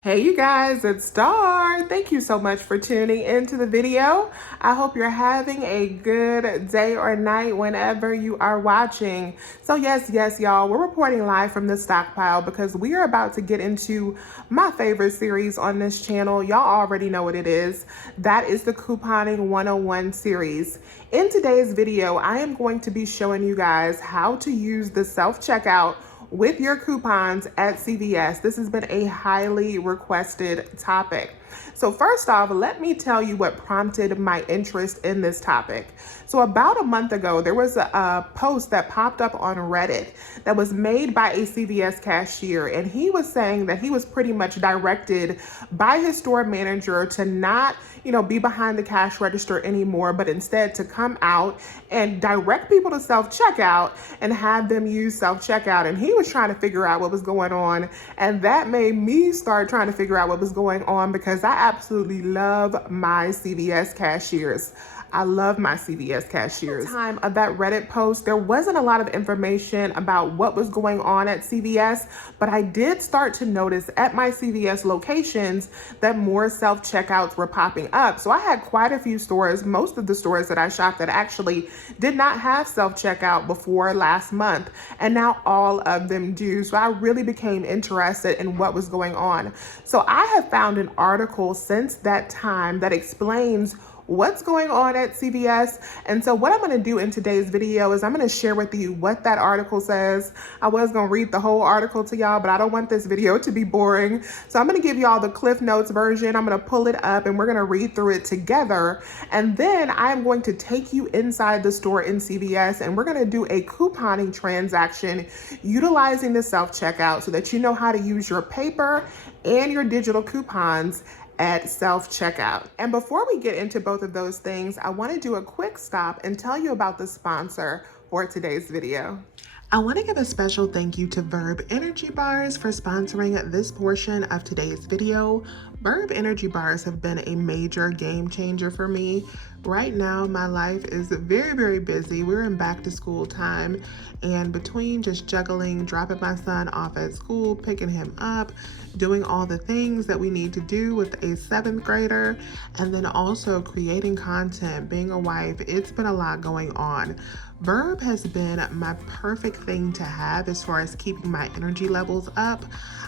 Hey you guys, it's Star. Thank you so much for tuning into the video. I hope you're having a good day or night whenever you are watching. So yes, y'all, we're reporting live from the stockpile because we are about to get into my favorite series on this channel. Y'all already know what it is. That is the Couponing 101 series. In today's video, I am going to be showing you guys how to use the self-checkout with your coupons at CVS. This has been a highly requested topic. So first off, let me tell you what prompted my interest in this topic. So about a month ago, there was a post that popped up on Reddit that was made by a CVS cashier, and he was saying that he was pretty much directed by his store manager to not, be behind the cash register anymore, but instead to come out and direct people to self-checkout and have them use self-checkout. And he was trying to figure out what was going on, and that made me start trying to figure out what was going on because I absolutely love my CVS cashiers. I love my CVS cashiers. At the time of that Reddit post, there wasn't a lot of information about what was going on at CVS, but I did start to notice at my CVS locations that more self-checkouts were popping up. So I had quite a few stores, most of the stores that I shopped at actually did not have self-checkout before last month, and now all of them do. So I really became interested in what was going on. So I have found an article since that time that explains what's going on at CVS. And so what I'm going to do in today's video is I'm going to share with you what that article says. I was going to read the whole article to y'all, but I don't want this video to be boring. So I'm going to give y'all the Cliff Notes version. I'm going to pull it up and we're going to read through it together. And then I'm going to take you inside the store in CVS and we're going to do a couponing transaction utilizing the self-checkout so that you know how to use your paper and your digital coupons at self-checkout. And before we get into both of those things, I want to do a quick stop and tell you about the sponsor for today's video. I want to give a special thank you to Verb Energy Bars for sponsoring this portion of today's video. Verb Energy Bars have been a major game changer for me. Right now, my life is very busy. We're in back to school time, and between just juggling, dropping my son off at school, picking him up, doing all the things that we need to do with a 7th grader, and then also creating content, being a wife, it's been a lot going on. Verb has been my perfect thing to have as far as keeping my energy levels up.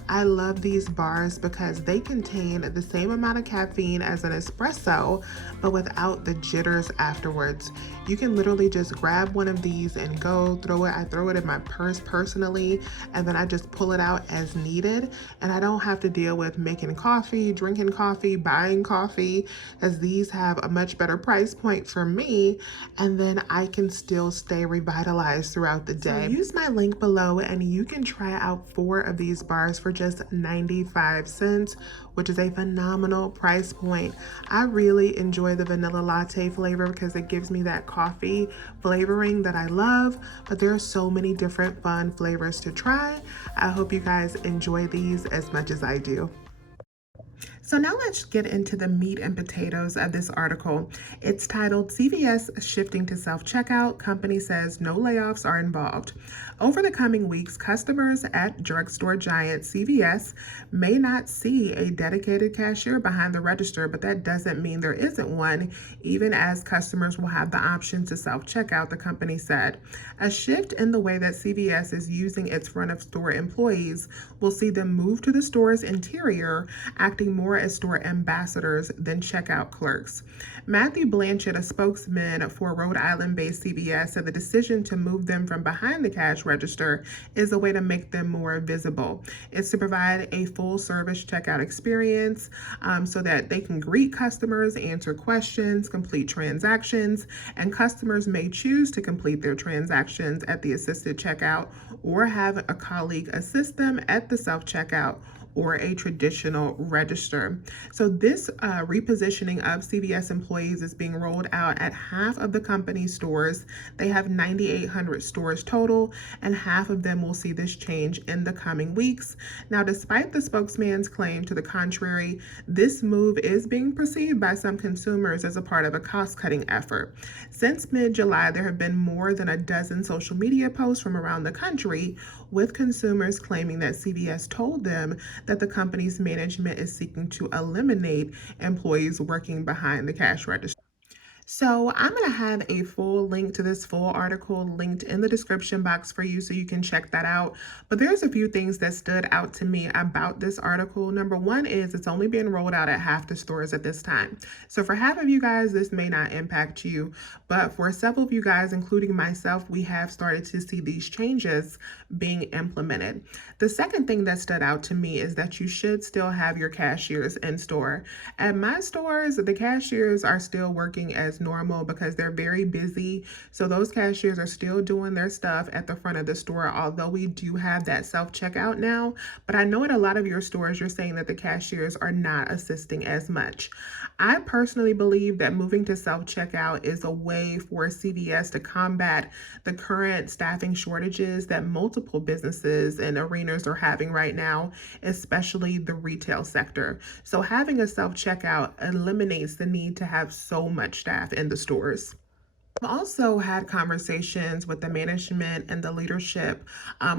I love these bars because they contain the same amount of caffeine as an espresso, but without the jitters afterwards. You can literally just grab one of these and go throw it. I throw it in my purse personally, and then I just pull it out as needed. And I don't have to deal with making coffee, drinking coffee, buying coffee, as these have a much better price point for me. And then I can still stay revitalized throughout the day. So use my link below and you can try out 4 of these bars for just 95 cents, which is a phenomenal price point. I really enjoy the vanilla latte flavor because it gives me that coffee flavoring that I love, but there are so many different fun flavors to try. I hope you guys enjoy these as much as I do. So now let's get into the meat and potatoes of this article. It's titled CVS Shifting to Self-Checkout. Company says no layoffs are involved. Over the coming weeks, customers at drugstore giant CVS may not see a dedicated cashier behind the register, but that doesn't mean there isn't one, even as customers will have the option to self-checkout, the company said. A shift in the way that CVS is using its front-of-store employees will see them move to the store's interior, acting more as store ambassadors than checkout clerks. Matthew Blanchett, a spokesman for Rhode Island-based CVS, said the decision to move them from behind the cash register is a way to make them more visible. It's to provide a full-service checkout experience so that they can greet customers, answer questions, complete transactions, and customers may choose to complete their transactions at the assisted checkout or have a colleague assist them at the self-checkout or a traditional register. So this repositioning of CVS employees is being rolled out at half of the company's stores. They have 9,800 stores total, and half of them will see this change in the coming weeks. Now, despite the spokesman's claim to the contrary, this move is being perceived by some consumers as a part of a cost-cutting effort. Since mid-July, there have been more than a dozen social media posts from around the country with consumers claiming that CVS told them that the company's management is seeking to eliminate employees working behind the cash register. So I'm going to have a full link to this full article linked in the description box for you so you can check that out. But there's a few things that stood out to me about this article. Number one is it's only been rolled out at half the stores at this time. So for half of you guys, this may not impact you, but for several of you guys, including myself, we have started to see these changes being implemented. The second thing that stood out to me is that you should still have your cashiers in store. At my stores, the cashiers are still working as normal because they're very busy. So those cashiers are still doing their stuff at the front of the store, although we do have that self-checkout now. But I know at a lot of your stores, you're saying that the cashiers are not assisting as much. I personally believe that moving to self-checkout is a way for CVS to combat the current staffing shortages that multiple businesses and arenas are having right now, especially the retail sector. So having a self-checkout eliminates the need to have so much staff in the stores. I've also had conversations with the management and the leadership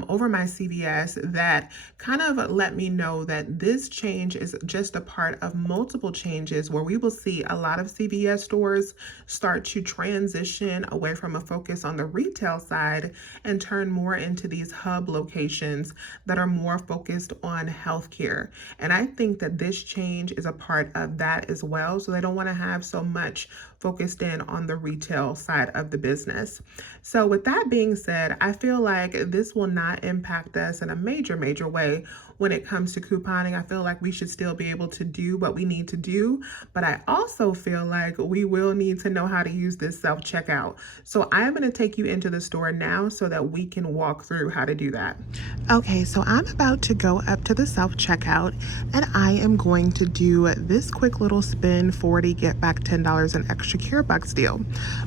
over my CVS that kind of let me know that this change is just a part of multiple changes where we will see a lot of CVS stores start to transition away from a focus on the retail side and turn more into these hub locations that are more focused on healthcare. And I think that this change is a part of that as well. So they don't want to have so much focused in on the retail side of the business. So with that being said, I feel like this will not impact us in a major way when it comes to couponing. I feel like we should still be able to do what we need to do, but I also feel like we will need to know how to use this self-checkout. So I am going to take you into the store now so that we can walk through how to do that. Okay, so I'm about to go up to the self-checkout and I am going to do this quick little spend 40, get back $10 in extra care bucks deal.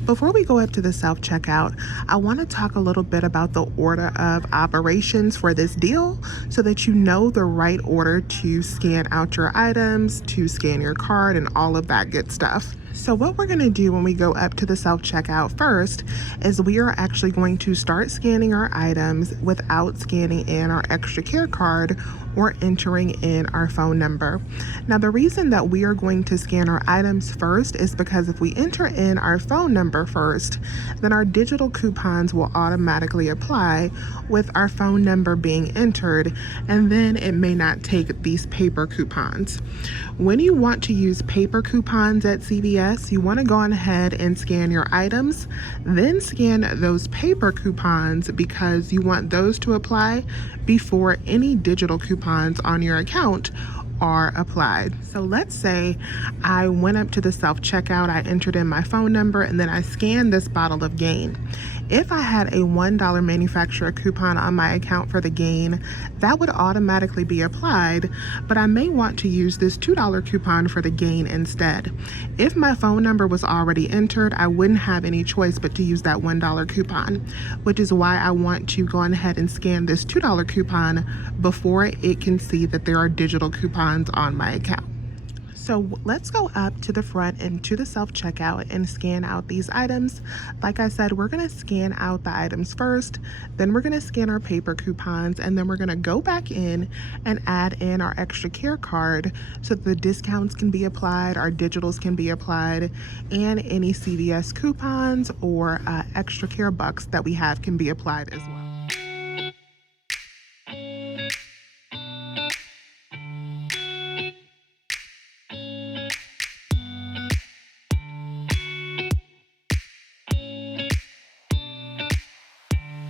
Before we go up to the self-checkout, I want to talk a little bit about the order of operations for this deal so that you know the right order to scan out your items, to scan your card, and all of that good stuff. So what we're going to do when we go up to the self-checkout first is we are actually going to start scanning our items without scanning in our extra care card or entering in our phone number. Now, the reason that we are going to scan our items first is because if we enter in our phone number first, then our digital coupons will automatically apply with our phone number being entered, and then it may not take these paper coupons. When you want to use paper coupons at CVS, you want to go on ahead and scan your items, then scan those paper coupons because you want those to apply before any digital coupons on your account are applied. So let's say I went up to the self-checkout, I entered in my phone number, and then I scanned this bottle of Gain. If I had a $1 manufacturer coupon on my account for the Gain, that would automatically be applied, but I may want to use this $2 coupon for the Gain instead. If my phone number was already entered, I wouldn't have any choice but to use that $1 coupon, which is why I want to go on ahead and scan this $2 coupon before it can see that there are digital coupons on my account. So let's go up to the front and to the self-checkout and scan out these items. Like I said, we're going to scan out the items first, then we're going to scan our paper coupons, and then we're going to go back in and add in our extra care card so that the discounts can be applied, our digitals can be applied, and any CVS coupons or extra care bucks that we have can be applied as well.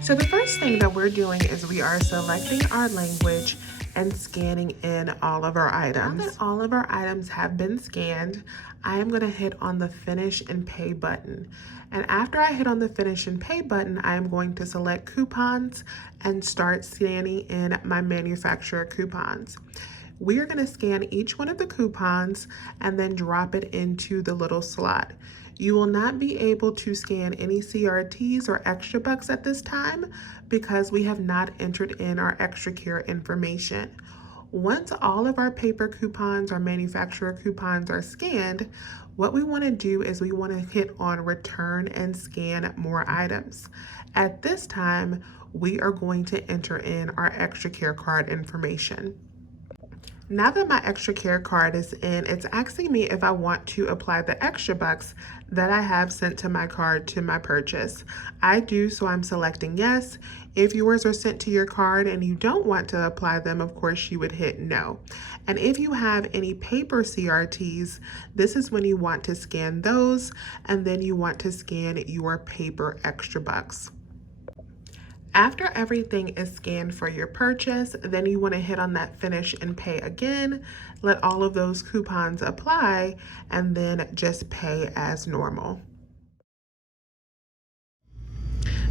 So the first thing that we're doing is we are selecting our language and scanning in all of our items. Now that all of our items have been scanned, I am going to hit on the Finish and Pay button. And after I hit on the Finish and Pay button, I am going to select Coupons and start scanning in my manufacturer coupons. We are going to scan each one of the coupons and then drop it into the little slot. You will not be able to scan any CRTs or extra bucks at this time because we have not entered in our extra care information. Once all of our paper coupons or manufacturer coupons are scanned, what we want to do is we want to hit on return and scan more items. At this time, we are going to enter in our extra care card information. Now that my extra care card is in, it's asking me if I want to apply the extra bucks that I have sent to my card to my purchase. I do, so I'm selecting yes. If yours are sent to your card and you don't want to apply them, of course, you would hit no. And if you have any paper CRTs, this is when you want to scan those, and then you want to scan your paper extra bucks. After everything is scanned for your purchase, then you want to hit on that finish and pay again, let all of those coupons apply, and then just pay as normal.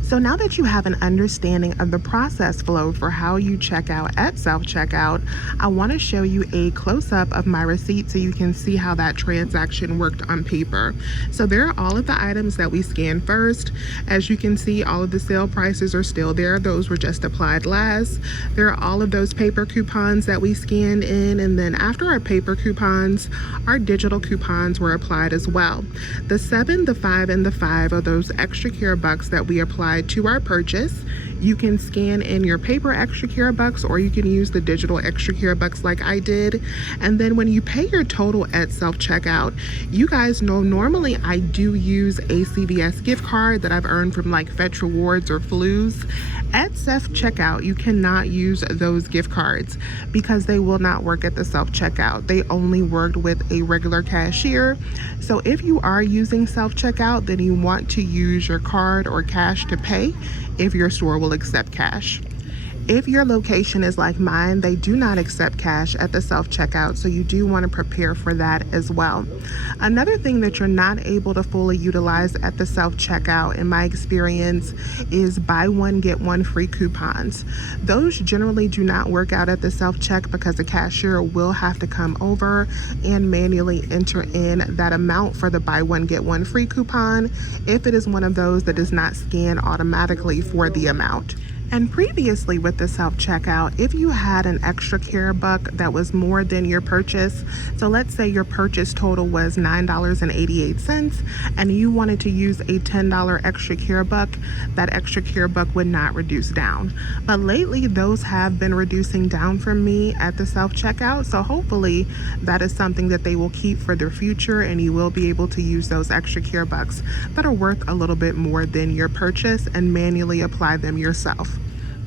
So now that you have an understanding of the process flow for how you check out at self-checkout, I want to show you a close-up of my receipt so you can see how that transaction worked on paper. So there are all of the items that we scanned first. As you can see, all of the sale prices are still there. Those were just applied last. There are all of those paper coupons that we scanned in, and then after our paper coupons, our digital coupons were applied as well. The 7, the 5, and the 5 are those extra care bucks that we applied to our purchase. You can scan in your paper extra care bucks, or you can use the digital extra care bucks like I did. And then when you pay your total at self-checkout, you guys know normally I do use a CVS gift card that I've earned from like Fetch Rewards or Flues. At self-checkout, you cannot use those gift cards because they will not work at the self-checkout. They only worked with a regular cashier. So if you are using self-checkout, then you want to use your card or cash to pay if your store will accept cash. If your location is like mine, they do not accept cash at the self-checkout, so you do want to prepare for that as well. Another thing that you're not able to fully utilize at the self-checkout, in my experience, is buy one, get one free coupons. Those generally do not work out at the self-check because the cashier will have to come over and manually enter in that amount for the buy one, get one free coupon if it is one of those that does not scan automatically for the amount. And previously with the self-checkout, if you had an extra care buck that was more than your purchase, so let's say your purchase total was $9.88 and you wanted to use a $10 extra care buck, that extra care buck would not reduce down. But lately those have been reducing down for me at the self-checkout, so hopefully that is something that they will keep for the future, and you will be able to use those extra care bucks that are worth a little bit more than your purchase and manually apply them yourself.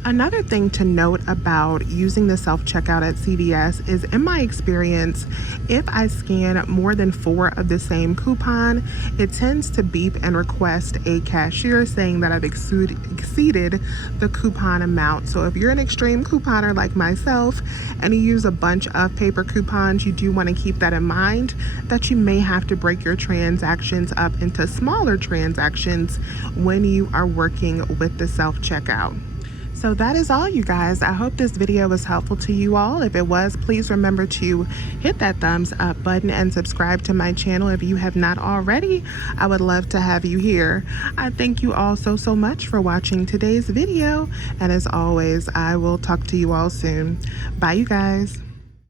Another thing to note about using the self-checkout at CVS is, in my experience, if I scan more than 4 of the same coupon, it tends to beep and request a cashier saying that I've exceeded the coupon amount. So if you're an extreme couponer like myself and you use a bunch of paper coupons, you do want to keep that in mind, that you may have to break your transactions up into smaller transactions when you are working with the self-checkout. So that is all, you guys. I hope this video was helpful to you all. If it was, please remember to hit that thumbs up button and subscribe to my channel if you have not already. I would love to have you here. I thank you all so much for watching today's video. And as always, I will talk to you all soon. Bye, you guys.